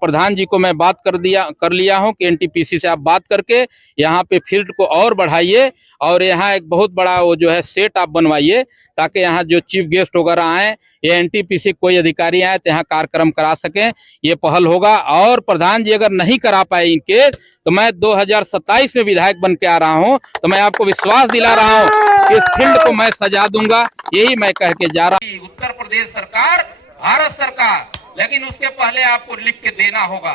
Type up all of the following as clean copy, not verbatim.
प्रधान जी को मैं बात कर लिया हूं कि एनटीपीसी से आप बात करके यहाँ पे फील्ड को और बढ़ाइए और यहाँ एक बहुत बड़ा वो जो है सेट आप बनवाइए, ताकि यहाँ जो चीफ गेस्ट वगैरह आए या एनटीपीसी कोई अधिकारी आए तो यहाँ कार्यक्रम करा सकें। ये पहल होगा। और प्रधान जी अगर नहीं करा पाए इनके, तो मैं 2027 में विधायक बन के आ रहा हूँ, तो मैं आपको विश्वास दिला रहा हूँ कि इस फील्ड को मैं सजा दूंगा। यही मैं कह के जा रहा हूँ। उत्तर प्रदेश सरकार, भारत सरकार, लेकिन उसके पहले आपको लिख के देना होगा।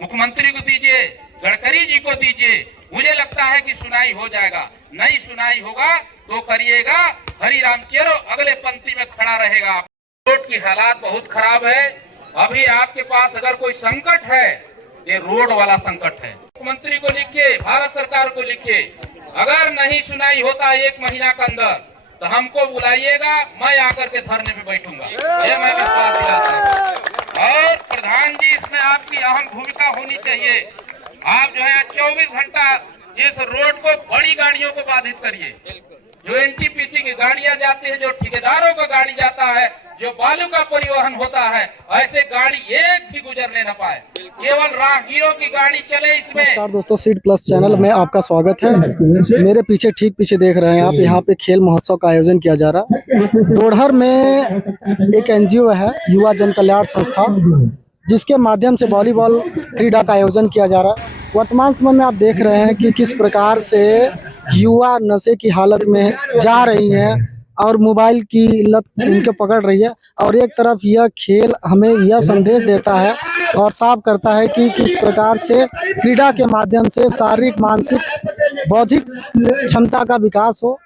मुख्यमंत्री को दीजिए, गडकरी जी को दीजिए, मुझे लगता है कि सुनाई हो जाएगा। नहीं सुनाई होगा तो करिएगा, हरिराम चेरो अगले पंक्ति में खड़ा रहेगा। रोड की हालात बहुत खराब है। अभी आपके पास अगर कोई संकट है, ये रोड वाला संकट है। मुख्यमंत्री को लिखिए, भारत सरकार को लिखिए, अगर नहीं सुनाई होता 1 महीना के अंदर तो हमको बुलाइएगा, मैं आकर के धरने पे बैठूंगा। ये मैं विश्वास दिलाता हूँ। और प्रधान जी, इसमें आपकी अहम भूमिका होनी चाहिए। आप जो है 24 घंटा इस रोड को बड़ी गाड़ियों को बाधित करिए। जो एनटीपीसी की गाड़ियां जाती है, जो ठेकेदारों का गाड़ी जाता है, जो बालू का परिवहन होता है, ऐसे गाड़ी एक भी गुजरने न पाए, केवल राहगीरों की गाड़ी चले इसमें। नमस्कार दोस्तों, सीड प्लस चैनल में आपका स्वागत है। मेरे पीछे ठीक पीछे देख रहे हैं आप, यहाँ पे खेल महोत्सव का आयोजन किया जा रहा है। डोडहर में एक एनजीओ है, युवा जन कल्याण संस्था, जिसके माध्यम से वॉलीबॉल क्रीड़ा का आयोजन किया जा रहा है। वर्तमान समय में आप देख रहे हैं कि किस प्रकार से युवा नशे की हालत में जा रही हैं और मोबाइल की लत उनके पकड़ रही है। और एक तरफ यह खेल हमें यह संदेश देता है और साफ करता है कि किस प्रकार से क्रीड़ा के माध्यम से शारीरिक, मानसिक, बौद्धिक क्षमता का विकास हो।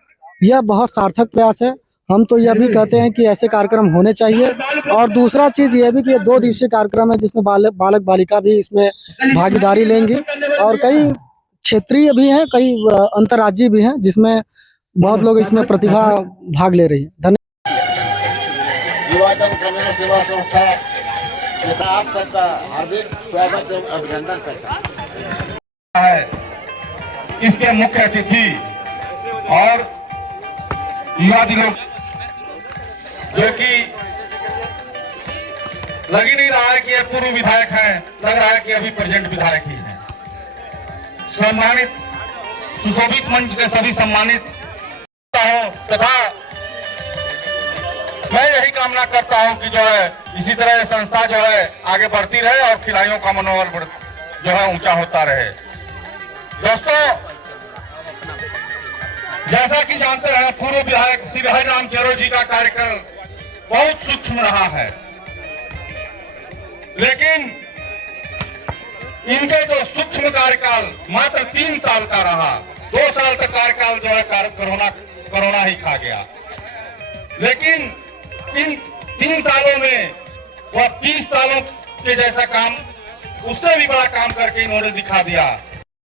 यह बहुत सार्थक प्रयास है। हम तो यह भी कहते हैं कि ऐसे कार्यक्रम होने चाहिए। और दूसरा चीज़ यह भी कि ये 2 दिवसीय कार्यक्रम है, जिसमें बालक बालिका भी इसमें भागीदारी लेंगे और कई क्षेत्रीय भी हैं, कई अंतर्राज्यीय भी हैं, जिसमें बहुत लोग इसमें प्रतिभा भाग ले रही है। धन्यवाद। युवा जन कल्याण सेवा संस्था तथा आप सबका हार्दिक स्वागत एवं अभिनंदन करता है। इसके मुख्य अतिथि और युवा दिनों, जो कि लग ही नहीं रहा है कि ये पूर्व विधायक हैं, लग रहा है कि अभी प्रेजेंट विधायक ही हैं। सम्मानित सुशोभित मंच के सभी सम्मानित तथा मैं यही कामना करता हूं कि जो है इसी तरह संस्था जो है आगे बढ़ती रहे और खिलाड़ियों का मनोबल जो है ऊंचा होता रहे। दोस्तों, जैसा कि जानते हैं, पूर्व विधायक श्री हरिराम चेरो जी का कार्यकाल बहुत सूक्ष्म रहा है, लेकिन इनके जो सूक्ष्म कार्यकाल मात्र 3 साल का रहा। 2 साल तक कार्यकाल जो है कोरोना ही खा गया, लेकिन इन 3 सालों में वह 30 सालों के जैसा काम, उससे भी बड़ा काम करके इन्होंने दिखा दिया।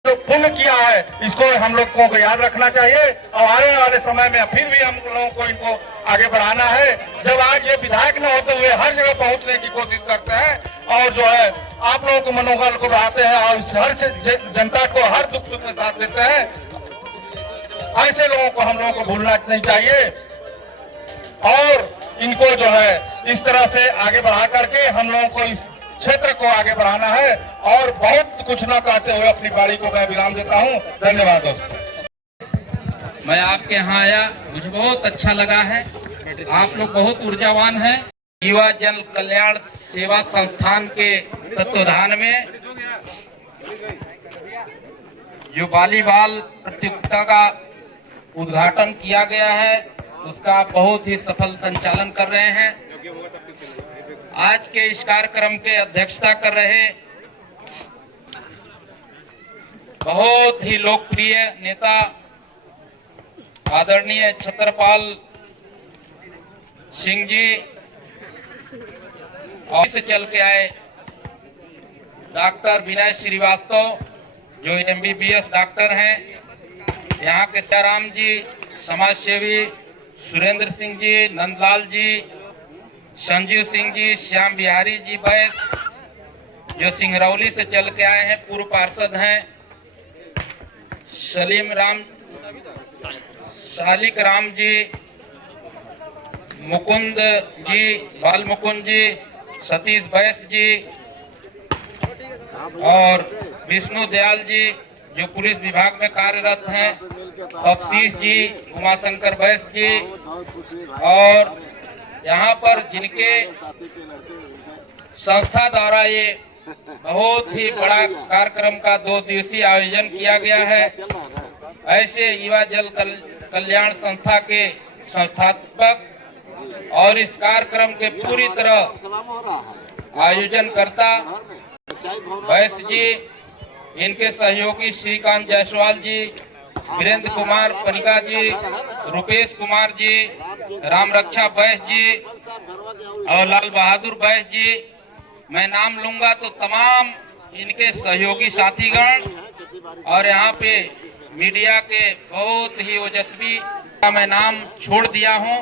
जो पुण्य किया है, इसको हम लोग को याद रखना चाहिए और आने वाले समय में फिर भी हम लोगों को इनको आगे बढ़ाना है। जब आज ये विधायक न होते हुए हर जगह पहुंचने की कोशिश करते हैं और जो है आप लोगों को मनोबल को बढ़ाते हैं और हर जनता को हर दुख सुख में साथ देते हैं, ऐसे लोगों को हम लोगों को भूलना नहीं चाहिए और इनको जो है इस तरह से आगे बढ़ा करके हम लोगों को इस क्षेत्र को आगे बढ़ाना है। और बहुत कुछ न कहते हुए अपनी बारी को मैं विराम देता हूं। धन्यवाद दोस्तों। मैं आपके यहाँ आया, मुझे बहुत अच्छा लगा है। आप लोग बहुत ऊर्जावान हैं। युवा जन कल्याण सेवा संस्थान के तत्वाधान में जो वॉलीबॉल प्रतियोगिता का उद्घाटन किया गया है, उसका बहुत ही सफल संचालन कर रहे हैं। आज के इस कार्यक्रम के अध्यक्षता कर रहे बहुत ही लोकप्रिय नेता आदरणीय छत्रपाल सिंह जी, और से चल के आए डॉक्टर विनय श्रीवास्तव, जो MBBS डॉक्टर हैं, यहाँ के सीताराम जी, समाज सेवी सुरेंद्र सिंह जी, नंदलाल जी, संजीव सिंह जी, श्याम बिहारी जी बैस, जो सिंगरौली से चल के आए हैं, पूर्व पार्षद हैं, शालिक राम जी, मुकुंद जी, बाल मुकुंद जी, सतीश बैस जी, और विष्णु दयाल जी जो पुलिस विभाग में कार्यरत हैं, तफसीस जी, उमाशंकर वैश्य जी, और यहाँ पर जिनके संस्था द्वारा ये बहुत ही बड़ा कार्यक्रम का 2 दिवसीय आयोजन किया गया है। ऐसे युवा जल कल्याण संस्था के संस्थापक और इस कार्यक्रम के पूरी तरह आयोजन करता वैश्य जी, इनके सहयोगी श्रीकांत जायसवाल जी, वीरेंद्र कुमार पनिका जी, रुपेश कुमार जी, राम रक्षा वैश्य जी और लाल बहादुर वैश्य जी, मैं नाम लूंगा तो तमाम इनके सहयोगी साथीगण और यहाँ पे मीडिया के बहुत ही ओजस्वी का मैं नाम छोड़ दिया हूँ।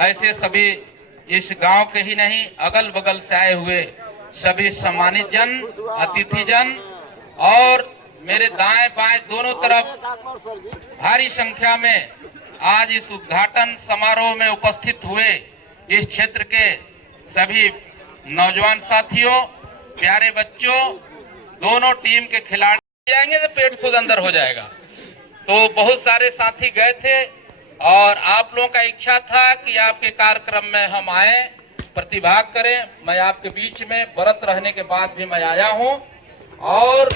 ऐसे सभी इस गांव के ही नहीं, अगल बगल से आए हुए सभी सम्मानित जन, अतिथि जन और मेरे दाएं बाएं दोनों तरफ भारी संख्या में आज इस उद्घाटन समारोह में उपस्थित हुए इस क्षेत्र के सभी नौजवान साथियों, प्यारे बच्चों, दोनों टीम के खिलाड़ी जाएंगे तो पेट खुद अंदर हो जाएगा। तो बहुत सारे साथी गए थे और आप लोगों का इच्छा था कि आपके कार्यक्रम में हम आए, प्रतिभाग करें। मैं आपके बीच में व्रत रहने के बाद भी मैं आया हूं। और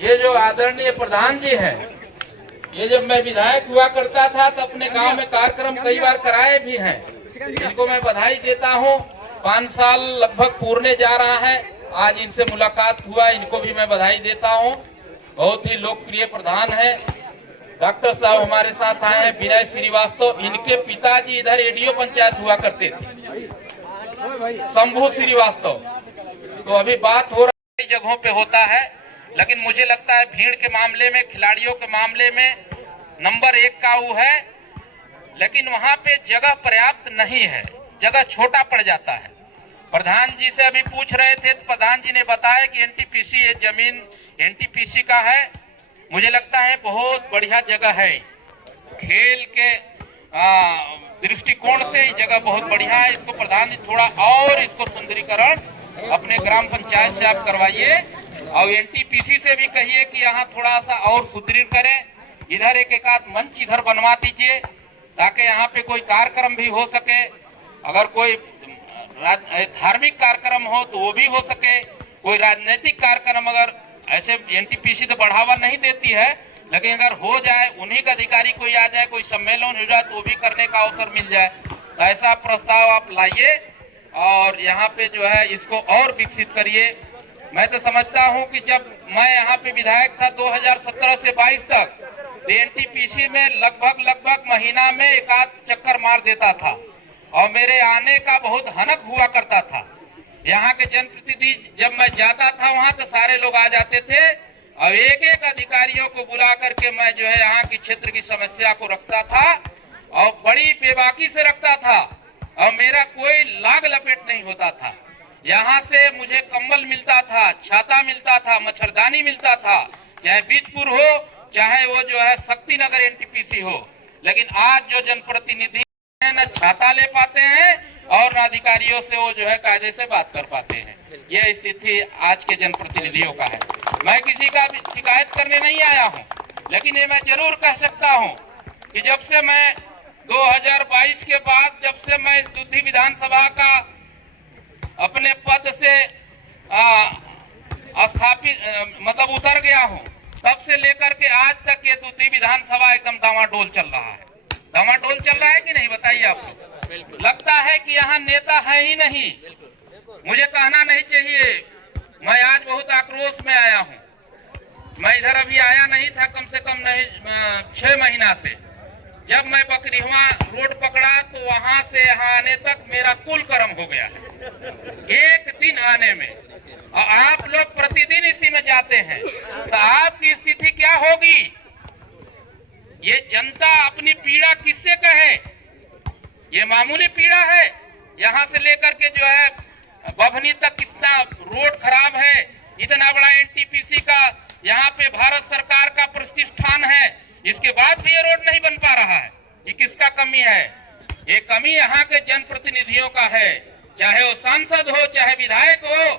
ये जो आदरणीय प्रधान जी हैं, ये जब मैं विधायक हुआ करता था तो अपने गांव में कार्यक्रम कई बार कराए भी हैं, इनको मैं बधाई देता हूं। 5 साल लगभग पूरने जा रहा है, आज इनसे मुलाकात हुआ, इनको भी मैं बधाई देता हूं। बहुत ही लोकप्रिय प्रधान है। डॉक्टर साहब हमारे साथ आए हैं, विनय श्रीवास्तव, इनके पिताजी इधर एडीओ पंचायत हुआ करते थे, शंभू श्रीवास्तव। तो अभी बात हो रही जगहों पे होता है, लेकिन मुझे लगता है भीड़ के मामले में, खिलाड़ियों के मामले में नंबर 1 का वो है, लेकिन वहाँ पे जगह पर्याप्त नहीं है, जगह छोटा पड़ जाता है। प्रधान जी से अभी पूछ रहे थे तो प्रधान जी ने बताया कि एनटीपीसी, ये जमीन एनटीपीसी का है। मुझे लगता है बहुत बढ़िया जगह है, खेल के दृष्टिकोण से ये जगह बहुत बढ़िया है। इसको प्रधान जी थोड़ा और इसको सुंदरीकरण अपने ग्राम पंचायत से आप करवाइए और एनटीपीसी से भी कहिए कि यहाँ थोड़ा सा और सुदृढ़ करें। इधर एक आध मंच इधर बनवा दीजिए ताकि यहाँ पे कोई कार्यक्रम भी हो सके। अगर कोई धार्मिक कार्यक्रम हो तो वो भी हो सके, कोई राजनीतिक कार्यक्रम, अगर ऐसे एनटीपीसी तो बढ़ावा नहीं देती है, लेकिन अगर हो जाए, उन्हीं का अधिकारी कोई आ जाए, कोई सम्मेलन हो जाए तो वो भी करने का अवसर मिल जाए। तो ऐसा प्रस्ताव आप लाइए और यहाँ पे जो है इसको और विकसित करिए। मैं तो समझता हूँ कि जब मैं यहाँ पे विधायक था 2017 से 22 तक, तो एनटीपीसी में लगभग महीना में 1 आध चक्कर मार देता था और मेरे आने का बहुत हनक हुआ करता था। यहाँ के जनप्रतिनिधि जब मैं जाता था वहाँ तो सारे लोग आ जाते थे और एक अधिकारियों को बुला करके मैं जो है यहाँ की क्षेत्र की समस्या को रखता था और बड़ी बेबाकी से रखता था और मेरा कोई लाग लपेट नहीं होता था। यहाँ से मुझे कंबल मिलता था, छाता मिलता था, मच्छरदानी मिलता था, चाहे बीजपुर हो चाहे वो जो है शक्तिनगर एनटीपीसी हो। लेकिन आज जो जनप्रतिनिधि न छाता ले पाते हैं और न अधिकारियों से वो जो है कायदे से बात कर पाते हैं। यह स्थिति आज के जनप्रतिनिधियों का है। मैं किसी का भी शिकायत करने नहीं आया हूं, लेकिन ये मैं जरूर कह सकता हूं कि जब से मैं 2022 के बाद जब से मैं दुधी विधानसभा का अपने पद से मतलब उतर गया हूं, तब से लेकर के आज तक ये दुधी विधानसभा एकदम डामाडोल चल रहा है। डामाडोल चल रहा है कि नहीं, बताइए आपको। लगता है कि यहाँ नेता है ही नहीं। मुझे कहना नहीं चाहिए, मैं आज बहुत आक्रोश में आया हूँ। मैं इधर अभी आया नहीं था, कम से कम नहीं 6 महीना से। जब मैं बकरीवा रोड पकड़ा तो वहां से यहाँ आने तक मेरा कुल कर्म हो गया है, एक दिन आने में। और आप लोग प्रतिदिन इसी में जाते हैं तो आपकी स्थिति क्या होगी? ये जनता अपनी पीड़ा किससे कहे? ये मामूली पीड़ा है। यहाँ से लेकर के जो है बभनी तक कितना रोड खराब है, इतना बड़ा एनटीपीसी का यहाँ पे भारत सरकार का प्रतिष्ठान है, इसके बाद भी ये रोड नहीं बन पा रहा है। ये किसका कमी है? ये कमी यहाँ के जनप्रतिनिधियों का है, चाहे वो सांसद हो, चाहे विधायक हो,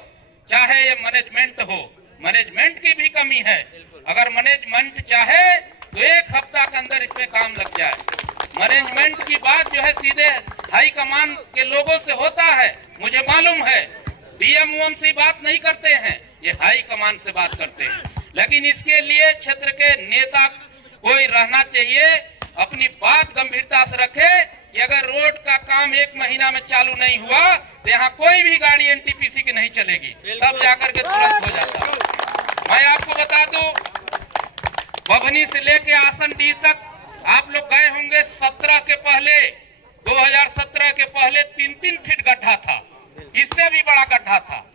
चाहे ये मैनेजमेंट हो। मैनेजमेंट की भी कमी है। अगर मैनेजमेंट चाहे तो एक हफ्ता के अंदर इसमें काम लग जाए। मैनेजमेंट की बात जो है सीधे हाई कमान के लोगों से होता है, मुझे मालूम है। डीएम से बात नहीं करते हैं, ये हाई कमान से बात करते हैं। लेकिन इसके लिए क्षेत्र के नेता कोई रहना चाहिए, अपनी बात गंभीरता से रखे कि अगर रोड का काम 1 महीना में चालू नहीं हुआ तो यहाँ कोई भी गाड़ी एनटीपीसी की नहीं चलेगी, तब जाकर के तुरंत हो जाता है। मैं आपको बता दूं, बभनी से लेके आसनडीह तक आप लोग गए होंगे। 17 के पहले 2017 के पहले 3-3 फीट गड्ढा था, इससे भी बड़ा गड्ढा था।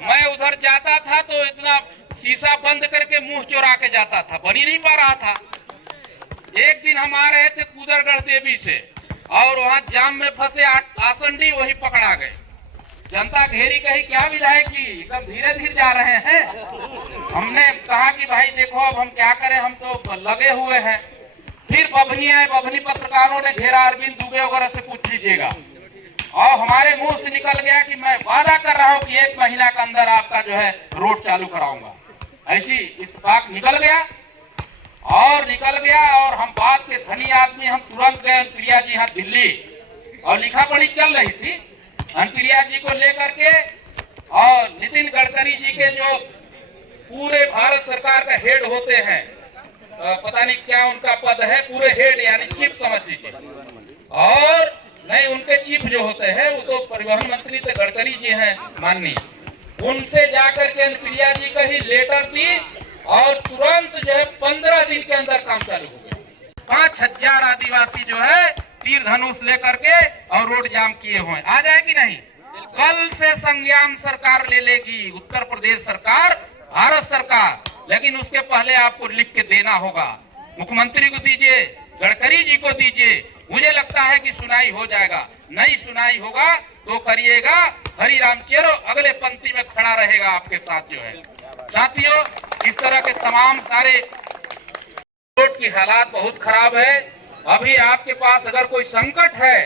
मैं उधर जाता था तो इतना शीशा बंद करके मुंह चुरा के जाता था, बनी नहीं पा रहा था। एक दिन हम आ रहे थे कुदरगढ़ देवी से और वहां जाम में फंसे आसनडीह, वही पकड़ा गए। जनता घेरी, कही क्या विधायक जी एकदम धीरे धीरे जा रहे हैं। हमने कहा कि भाई देखो अब हम क्या करें, हम तो लगे हुए हैं। फिर बभनी आए, बभनी पत्रकारों ने घेरा, अरविंद दुबे वगैरह से पूछ लीजिएगा, और हमारे मुंह से निकल गया कि मैं वादा कर रहा हूं कि 1 महीना के अंदर आपका जो है रोड चालू कराऊंगा। ऐसी इत्तेफाक निकल गया और हम बात के धनी आदमी, हम तुरंत गए प्रिया जी यहाँ दिल्ली, और लिखा पढ़ी चल रही थी प्रिया जी को लेकर के। और नितिन गडकरी जी के जो पूरे भारत सरकार का हेड होते हैं, पता नहीं क्या उनका पद है, पूरे हेड यानी चीफ समझ लीजिए, और नहीं उनके चीफ जो होते हैं वो तो परिवहन मंत्री तो गडकरी जी हैं माननीय, उनसे जाकर के प्रिया जी का ही लेटर दी और तुरंत जो है 15 दिन के अंदर काम चालू हो गया। 5000 आदिवासी जो है तीर धनुष लेकर के और रोड जाम किए हुए आ जाए कि नहीं। कल से संज्ञान सरकार ले लेगी, उत्तर प्रदेश सरकार, भारत सरकार, लेकिन उसके पहले आपको लिख के देना होगा। मुख्यमंत्री को दीजिए, गडकरी जी को दीजिए, मुझे लगता है कि सुनाई हो जाएगा। नहीं सुनाई होगा तो करिएगा, हरिराम चेरो अगले पंक्ति में खड़ा रहेगा आपके साथ जो है। साथियों, इस तरह के तमाम सारे रोड की हालात बहुत खराब है। अभी आपके पास अगर कोई संकट है,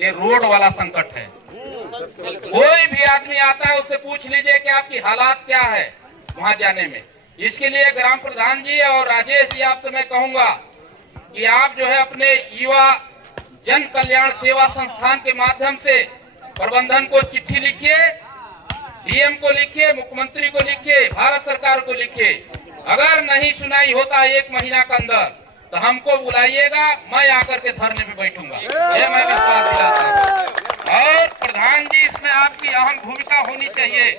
ये रोड वाला संकट है। कोई भी आदमी आता है उससे पूछ लीजिए कि आपकी हालात क्या है वहां जाने में। इसके लिए ग्राम प्रधान जी और राजेश जी आपसे मैं कहूंगा कि आप जो है अपने युवा जन कल्याण सेवा संस्थान के माध्यम से प्रबंधन को चिट्ठी लिखिए, डीएम को लिखिए, मुख्यमंत्री को लिखिए, भारत सरकार को लिखिए। अगर नहीं सुनाई होता 1 महीना के अंदर तो हमको बुलाइएगा, मैं आकर के धरने पे बैठूंगा, ये मैं विश्वास दिलाता हूँ। और प्रधान जी, इसमें आपकी अहम भूमिका होनी चाहिए।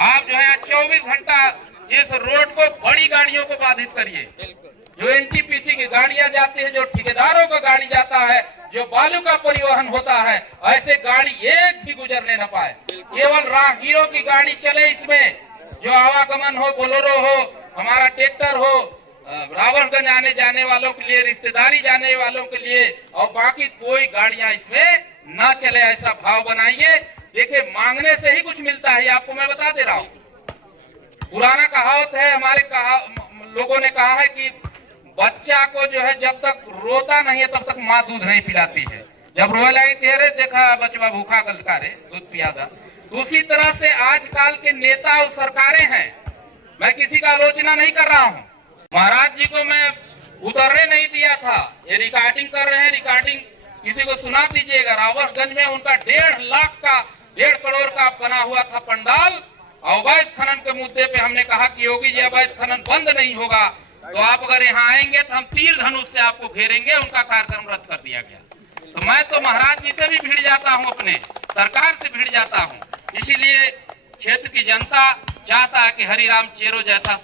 आप जो है 24 घंटा इस रोड को बड़ी गाड़ियों को बाधित करिए। जो एनटीपीसी की गाड़ियां जाती है, जो ठेकेदारों का गाड़ी जाता है, जो बालू का परिवहन होता है, ऐसे गाड़ी एक भी गुजरने न पाए। केवल राहगीरों की गाड़ी चले इसमें, जो आवागमन हो, बोलेरो हो, हमारा ट्रैक्टर हो, रावणगंज आने जाने वालों के लिए, रिश्तेदारी जाने वालों के लिए, और बाकी कोई गाड़ियां इसमें ना चले, ऐसा भाव बनाइए। देखिए, मांगने से ही कुछ मिलता है, आपको मैं बता दे रहा हूँ। पुराना कहावत है, हमारे लोगों ने कहा है कि बच्चा को जो है जब तक रोता नहीं है तब तक माँ दूध नहीं पिलाती है। जब रोए लगती है, देखा बचवा भूखा गलका रे दूध पियादा। उसी तरह से आजकल के नेता और सरकारें हैं। मैं किसी का आलोचना नहीं कर रहा हूँ। महाराज जी को मैं उतरने नहीं दिया था, ये रिकॉर्डिंग कर रहे हैं, रिकॉर्डिंग किसी को सुना दीजिएगा। रावणगंज में उनका 1.5 करोड़ का बना हुआ था पंडाल। अवैध खनन के मुद्दे पे हमने कहा कि योगी जी अवैध खनन बंद नहीं होगा तो आप अगर यहाँ आएंगे तो हम तीर धनुष से आपको घेरेंगे। उनका कार्यक्रम रद्द कर दिया गया। तो मैं तो महाराज जी से भी भिड़ जाता हूँ, अपने सरकार से भिड़ जाता हूँ। इसीलिए क्षेत्र की जनता चाहता है कि हरिराम चेरो जैसा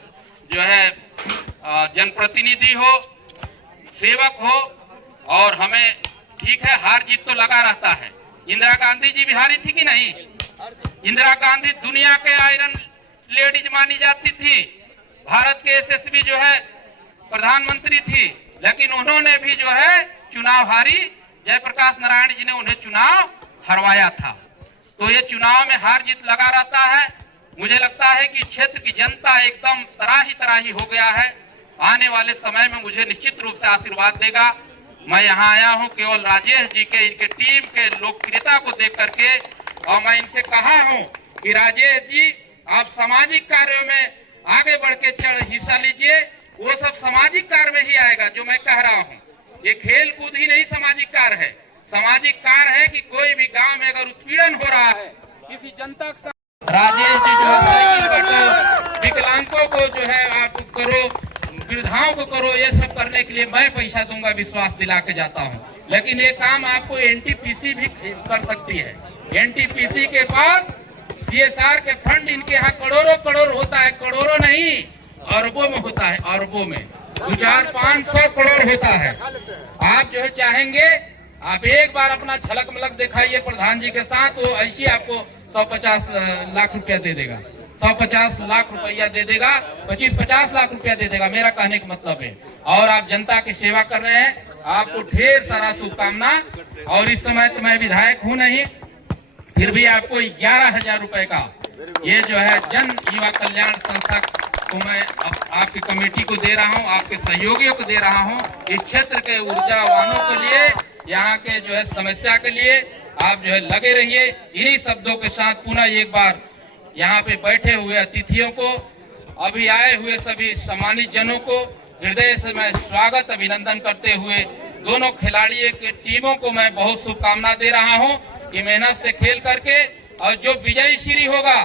जो है जनप्रतिनिधि हो, सेवक हो। और हमें ठीक है, हार जीत तो लगा रहता है। इंदिरा गांधी जी भी हारी थी कि नहीं? इंदिरा गांधी दुनिया के आयरन लेडीज मानी जाती थी, भारत के यशस्वी जो है प्रधानमंत्री थी, लेकिन उन्होंने भी जो है चुनाव हारी। जयप्रकाश नारायण जी ने उन्हें चुनाव हरवाया था। तो ये चुनाव में हार जीत लगा रहता है। मुझे लगता है कि क्षेत्र की जनता एकदम तराही हो गया है। आने वाले समय में मुझे निश्चित रूप से आशीर्वाद देगा। मैं यहाँ आया हूँ केवल राजेश जी के, इनके टीम के लोकप्रियता को देख करके, और मैं इनसे कहा हूँ कि राजेश जी आप सामाजिक कार्यों में आगे बढ़ के हिस्सा लीजिए। वो सब सामाजिक कार्य में ही आएगा जो मैं कह रहा हूँ। ये खेल कूद ही नहीं सामाजिक कार्य है। सामाजिक कार्य है कि कोई भी गांव में अगर उत्पीड़न हो रहा है किसी जनता के साथ, राजेश जी जो है साइकिल बांटो, विकलांगों को जो है आप करो, वृद्धाओं को करो, ये सब करने के लिए मैं पैसा दूंगा, विश्वास दिला के जाता हूँ। लेकिन ये काम आपको एनटीपीसी भी कर सकती है। एनटीपीसी के बाद सीएसआर के फंड इनके यहाँ करोड़ों करोड़ होता है, करोड़ों नहीं अरबों में होता है, अरबों में 400-500 करोड़ होता है। आप जो है चाहेंगे आप एक बार अपना झलक मलक दिखाइए प्रधान जी के साथ, वो ऐसी आपको 150 लाख रुपया दे देगा, 150 लाख रुपया दे देगा, 25-50 लाख रुपया दे देगा। मेरा कहने का मतलब है, और आप जनता की सेवा कर रहे हैं, आपको ढेर सारा शुभकामना। और इस समय तो मैं विधायक हूँ नहीं, फिर भी आपको 11,000 रुपए का ये जो है जन युवा कल्याण संस्था को मैं आपकी कमेटी को दे रहा हूँ, आपके सहयोगियों को दे रहा हूँ। इस क्षेत्र के ऊर्जावानों के लिए, यहाँ के जो है समस्या के लिए आप जो है लगे रहिए। इन्हीं शब्दों के साथ पुनः एक बार यहाँ पे बैठे हुए अतिथियों को, अभी आए हुए सभी सम्मानित जनों को हृदय से मैं स्वागत अभिनंदन करते हुए दोनों खिलाड़ियों की टीमों को मैं बहुत शुभकामना दे रहा हूँ कि मेहनत से खेल करके, और जो विजयी श्री होगा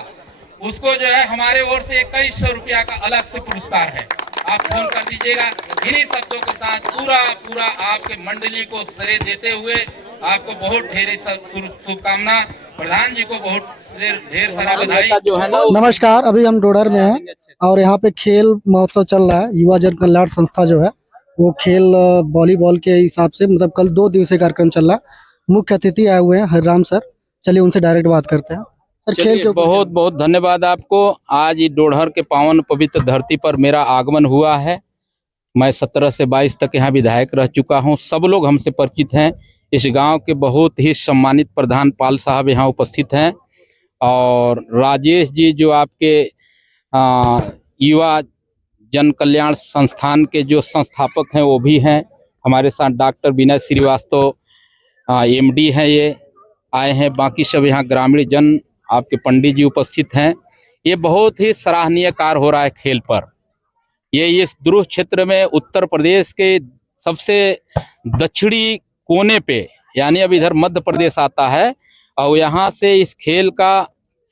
उसको जो है हमारे ओर से 2100 रुपया का अलग से पुरस्कार है, आप फोन कर दीजिएगा। इन्हीं शब्दों के साथ पूरा आपके मंडली को श्रेय देते हुए आपको बहुत ढेर शुभकामना, प्रधान जी को बहुत ढेर सारा बधाई। नमस्कार, अभी हम डोडर में हैं और यहाँ पे खेल महोत्सव चल रहा है। युवा जन कल्याण संस्था जो है वो खेल वॉलीबॉल के हिसाब से, मतलब कल 2 दिवसीय कार्यक्रम चल रहा है। मुख्य अतिथि आए हुए हैं हरिराम सर, चलिए उनसे डायरेक्ट बात करते हैं। सर, खेल के बहुत बहुत धन्यवाद आपको। आज ये डोडर के पावन पवित्र धरती पर मेरा आगमन हुआ है। मैं 17 से 22 तक यहाँ विधायक रह चुका हूँ। सब लोग हमसे परिचित हैं। इस गांव के बहुत ही सम्मानित प्रधान पाल साहब यहाँ उपस्थित हैं, और राजेश जी जो आपके युवा जन कल्याण संस्थान के जो संस्थापक हैं वो भी हैं। हमारे साथ डॉक्टर विनय श्रीवास्तव एमडी हैं, ये आए हैं। बाकी सब यहाँ ग्रामीण जन, आपके पंडित जी उपस्थित हैं। ये बहुत ही सराहनीय कार्य हो रहा है खेल पर। ये इस दुरूह क्षेत्र में उत्तर प्रदेश के सबसे दक्षिणी कोने पे, यानी अब इधर मध्य प्रदेश आता है, और यहाँ से इस खेल का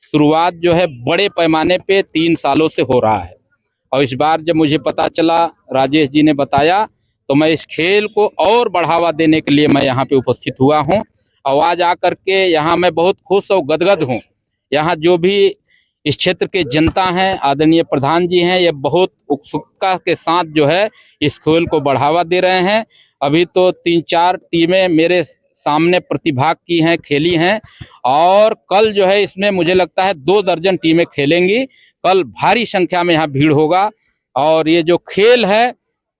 शुरुआत जो है बड़े पैमाने पे 3 सालों से हो रहा है। और इस बार जब मुझे पता चला, राजेश जी ने बताया, तो मैं इस खेल को और बढ़ावा देने के लिए मैं यहाँ पे उपस्थित हुआ हूँ। और आज आकर के यहाँ मैं बहुत खुश और गदगद हूँ। यहाँ जो भी इस क्षेत्र के जनता हैं, आदरणीय प्रधान जी हैं, ये बहुत उत्सुकता के साथ जो है इस खेल को बढ़ावा दे रहे हैं। अभी तो 3-4 टीमें मेरे सामने प्रतिभाग की हैं, खेली हैं, और कल जो है इसमें मुझे लगता है 2 दर्जन टीमें खेलेंगी। कल भारी संख्या में यहाँ भीड़ होगा। और ये जो खेल है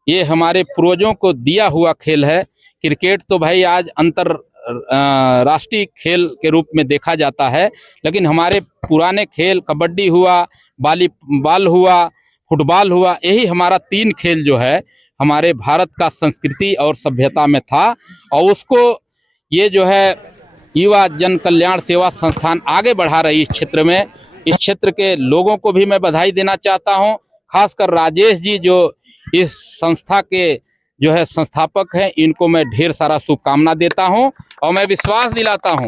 ये हमारे पूर्वजों को दिया हुआ खेल है। क्रिकेट तो भाई आज राष्ट्रीय खेल के रूप में देखा जाता है, लेकिन हमारे पुराने खेल कबड्डी हुआ, वॉलीबॉल हुआ, फुटबॉल हुआ, यही हमारा 3 खेल जो है हमारे भारत का संस्कृति और सभ्यता में था। और उसको ये जो है युवा जन कल्याण सेवा संस्थान आगे बढ़ा रही इस क्षेत्र में। इस क्षेत्र के लोगों को भी मैं बधाई देना चाहता हूं, खासकर राजेश जी जो इस संस्था के जो है संस्थापक हैं, इनको मैं ढेर सारा शुभकामना देता हूं। और मैं विश्वास दिलाता हूं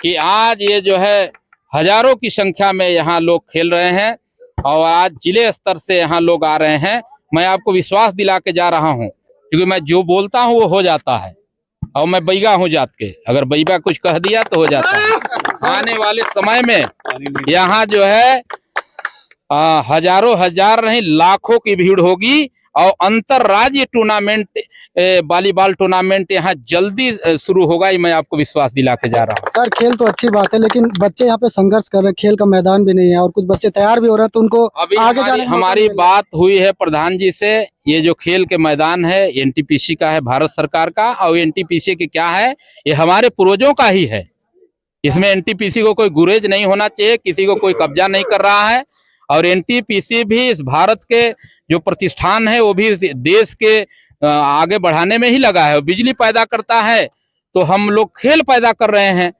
कि आज ये जो है हजारों की संख्या में यहाँ लोग खेल रहे हैं, और आज जिले स्तर से यहाँ लोग आ रहे हैं। मैं आपको विश्वास दिला के जा रहा हूँ, क्योंकि मैं जो बोलता हूँ वो हो जाता है। और मैं बैगा हूँ जात के, अगर बैगा कुछ कह दिया तो हो जाता है। आने वाले समय में यहाँ जो है हजारों हजार नहीं लाखों की भीड़ होगी। और अंतरराज्यीय टूर्नामेंट, वॉलीबॉल टूर्नामेंट यहाँ जल्दी शुरू होगा, ये मैं आपको विश्वास दिला के जा रहा हूँ। सर, खेल तो अच्छी बात है, लेकिन बच्चे यहाँ पे संघर्ष कर रहे हैं, खेल का मैदान भी नहीं है, और कुछ बच्चे तैयार भी हो रहे हैं, तो उनको अभी आगे जाने हमारी बात हुई है प्रधान जी से। ये जो खेल के मैदान है एनटीपीसी का है, भारत सरकार का। और एनटीपीसी के क्या है, ये हमारे पूर्वजों का ही है। इसमें एनटीपीसी को कोई गुरेज नहीं होना चाहिए, किसी को कोई कब्जा नहीं कर रहा है। और एनटीपीसी भी इस भारत के जो प्रतिष्ठान है वो भी देश के आगे बढ़ाने में ही लगा है। बिजली पैदा करता है, तो हम लोग खेल पैदा कर रहे हैं।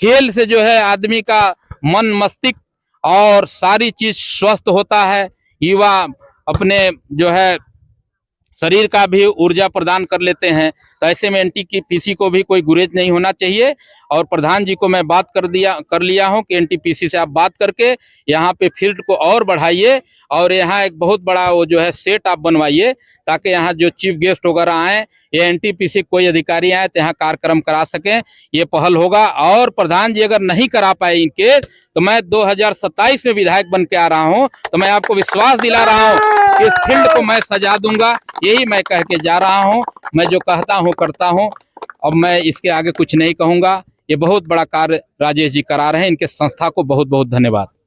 खेल से जो है आदमी का मन, मस्तिष्क और सारी चीज स्वस्थ होता है। युवा अपने जो है शरीर का भी ऊर्जा प्रदान कर लेते हैं। तो ऐसे में एनटीपीसी को भी कोई गुरेज नहीं होना चाहिए। और प्रधान जी को मैं बात कर लिया हूं कि एनटीपीसी से आप बात करके यहाँ पे फील्ड को और बढ़ाइए और यहाँ एक बहुत बड़ा वो जो है सेट आप बनवाइए, ताकि यहाँ जो चीफ गेस्ट वगैरह आए या एनटीपीसी कोई अधिकारी आए तो यहाँ कार्यक्रम करा सकें। ये पहल होगा। और प्रधान जी अगर नहीं करा पाए इनके, तो मैं 2027 में विधायक बन के आ रहा हूँ, तो मैं आपको विश्वास दिला रहा हूँ कि इस फील्ड को मैं सजा दूंगा। यही मैं कह के जा रहा हूँ। मैं जो कहता हूँ करता हूँ। अब मैं इसके आगे कुछ नहीं कहूँगा। ये बहुत बड़ा कार्य राजेश जी करा रहे हैं। इनके संस्था को बहुत बहुत धन्यवाद।